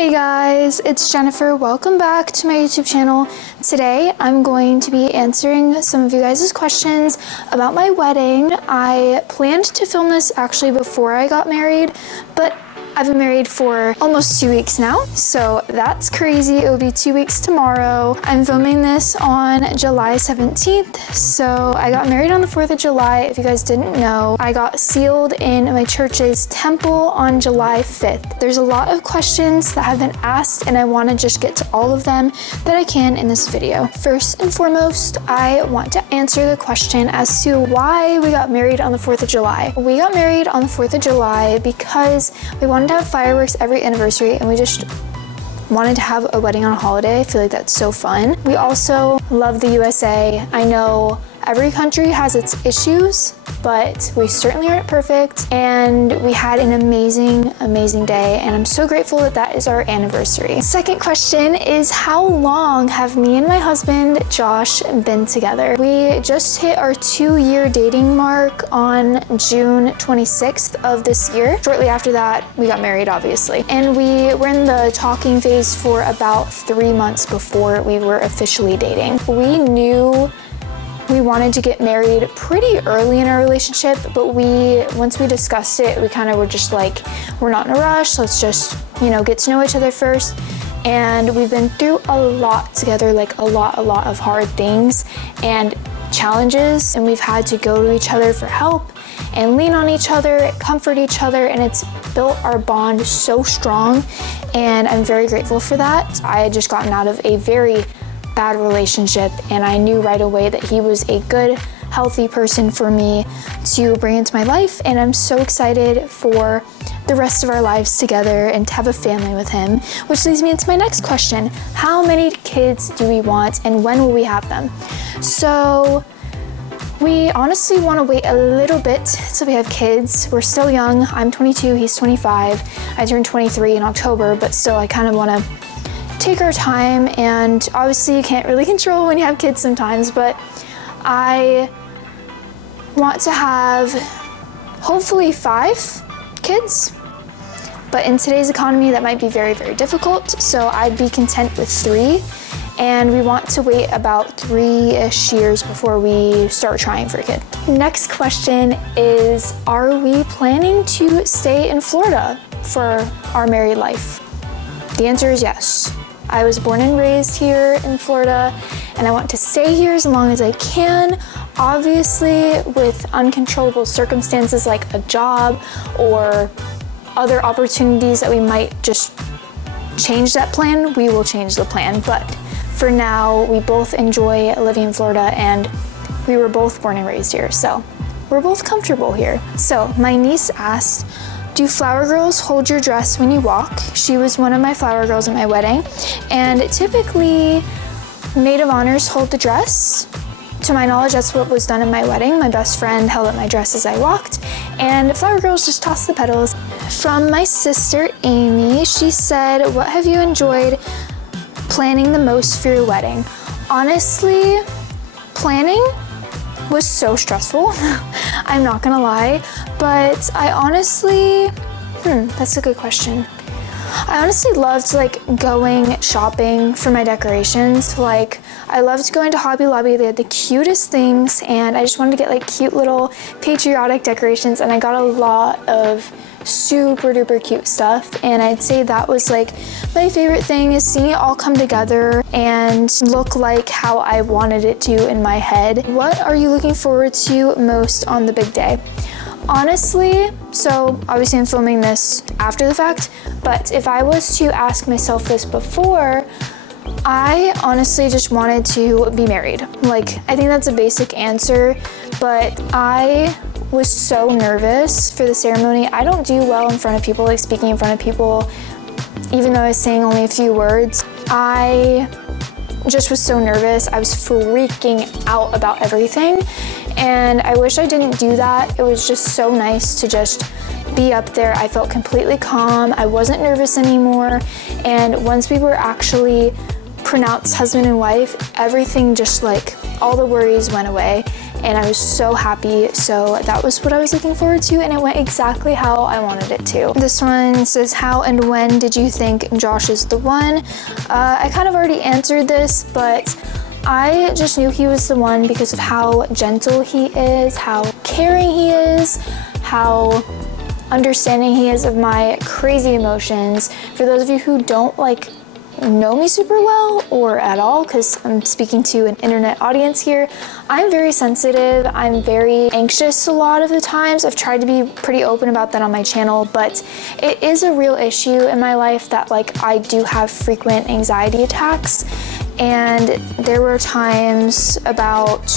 Hey guys, it's Jennifer. Welcome back to my YouTube channel. Today I'm going to be answering some of you guys' questions about my wedding. I planned to film this actually before I got married, but I've been married for almost 2 weeks now, so that's crazy. It will be 2 weeks tomorrow. I'm filming this on July 17th, so I got married on the 4th of July. If you guys didn't know, I got sealed in my church's temple on July 5th. There's a lot of questions that have been asked, and I want to just get to all of them that I can in this video. First and foremost, I want to answer the question as to why we got married on the 4th of July. We got married on the 4th of July because we wanted to have fireworks every anniversary, and we just wanted to have a wedding on a holiday. I feel like that's so fun. We also love the USA. I know every country has its issues, but we certainly aren't perfect, and we had an amazing day, and I'm so grateful that that is our anniversary. Second question is, how long have me and my husband Josh been together? We just hit our 2-year dating mark on June 26th of this year. Shortly after that, we got married, obviously, and we were in the talking phase for about 3 months before we were officially dating. We knew we wanted to get married pretty early in our relationship, but once we discussed it, we kind of were just like, we're not in a rush, let's just, get to know each other first. And we've been through a lot together, like a lot of hard things and challenges, and we've had to go to each other for help and lean on each other, comfort each other, and it's built our bond so strong, and I'm very grateful for that. I had just gotten out of a very bad relationship, and I knew right away that he was a good, healthy person for me to bring into my life, and I'm so excited for the rest of our lives together and to have a family with him, which leads me into my next question. How many kids do we want, and when will we have them? So we honestly want to wait a little bit till we have kids. We're still young. I'm 22, he's 25. I turned 23 in October, but still I kind of want to take our time, and obviously you can't really control when you have kids sometimes, but I want to have hopefully 5 kids, but in today's economy that might be very difficult, so I'd be content with 3, and we want to wait about 3-ish years before we start trying for a kid. Next question is, are we planning to stay in Florida for our married life? The answer is yes. I was born and raised here in Florida, and I want to stay here as long as I can. Obviously, with uncontrollable circumstances like a job or other opportunities that we might just change that plan, we will change the plan. But for now, we both enjoy living in Florida, and we were both born and raised here, so we're both comfortable here. So my niece asked, do flower girls hold your dress when you walk? She was one of my flower girls at my wedding, and typically maid of honors hold the dress. To my knowledge, that's what was done at my wedding. My best friend held up my dress as I walked, and flower girls just tossed the petals. From my sister Amy, she said, what have you enjoyed planning the most for your wedding? Honestly, planning was so stressful. I'm not gonna lie, but I honestly, that's a good question. I honestly loved going shopping for my decorations. I loved going to Hobby Lobby. They had the cutest things, and I just wanted to get cute little patriotic decorations, and I got a lot of super duper cute stuff, and I'd say that was my favorite thing, is seeing it all come together and look like how I wanted it to in my head. What are you looking forward to most on the big day? Honestly, so obviously I'm filming this after the fact, but if I was to ask myself this before, I honestly just wanted to be married. I think that's a basic answer, but I was so nervous for the ceremony. I don't do well in front of people, speaking in front of people, even though I was saying only a few words. I just was so nervous. I was freaking out about everything, and I wish I didn't do that. It was just so nice to just be up there. I felt completely calm. I wasn't nervous anymore, and once we were actually pronounced husband and wife, everything just like, all the worries went away and I was so happy. So that was what I was looking forward to, and it went exactly how I wanted it to. This one says, how and when did you think Josh is the one? I kind of already answered this, but I just knew he was the one because of how gentle he is, how caring he is, how understanding he is of my crazy emotions. For those of you who don't like know me super well or at all, because I'm speaking to an internet audience here, I'm very sensitive. I'm very anxious a lot of the times. I've tried to be pretty open about that on my channel, but it is a real issue in my life that like I do have frequent anxiety attacks. And there were times about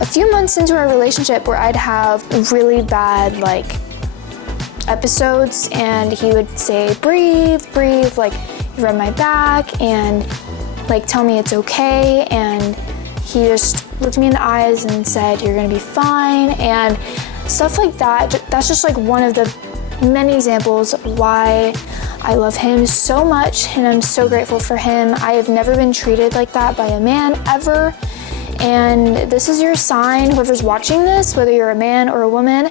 a few months into our relationship where I'd have really bad like episodes, and he would say, breathe, breathe, like rub my back and like tell me it's okay, and he just looked me in the eyes and said, you're gonna be fine, and stuff like that. That's just like one of the many examples why I love him so much and I'm so grateful for him. I have never been treated like that by a man ever, and this is your sign. Whoever's watching this, whether you're a man or a woman,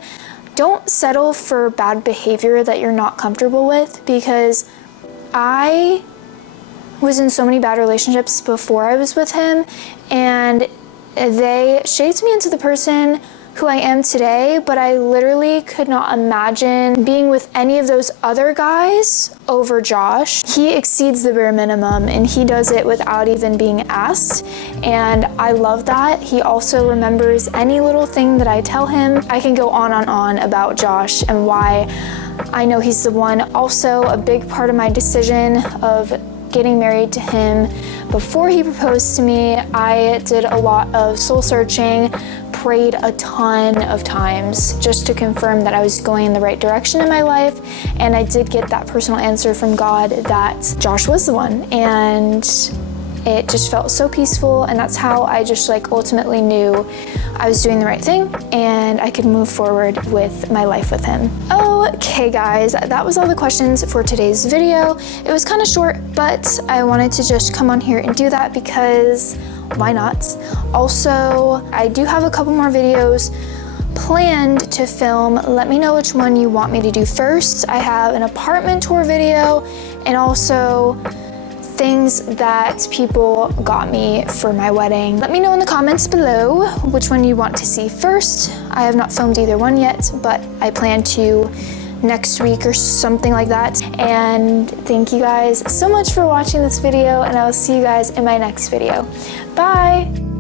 don't settle for bad behavior that you're not comfortable with, because I was in so many bad relationships before I was with him, and they shaped me into the person who I am today, but I literally could not imagine being with any of those other guys over Josh. He exceeds the bare minimum and he does it without even being asked, and I love that. He also remembers any little thing that I tell him. I can go on and on about Josh and why I know he's the one. Also, a big part of my decision of getting married to him, before he proposed to me, I did a lot of soul searching, prayed a ton of times just to confirm that I was going in the right direction in my life, and I did get that personal answer from God that Josh was the one, and it just felt so peaceful, and that's how I just like ultimately knew I was doing the right thing and I could move forward with my life with him. Okay guys, that was all the questions for today's video. It was kind of short, but I wanted to just come on here and do that because why not? Also, I do have a couple more videos planned to film. Let me know which one you want me to do first. I have an apartment tour video and also things that people got me for my wedding. Let me know in the comments below which one you want to see first. I have not filmed either one yet, but I plan to next week or something like that. And thank you guys so much for watching this video, and I will see you guys in my next video. Bye!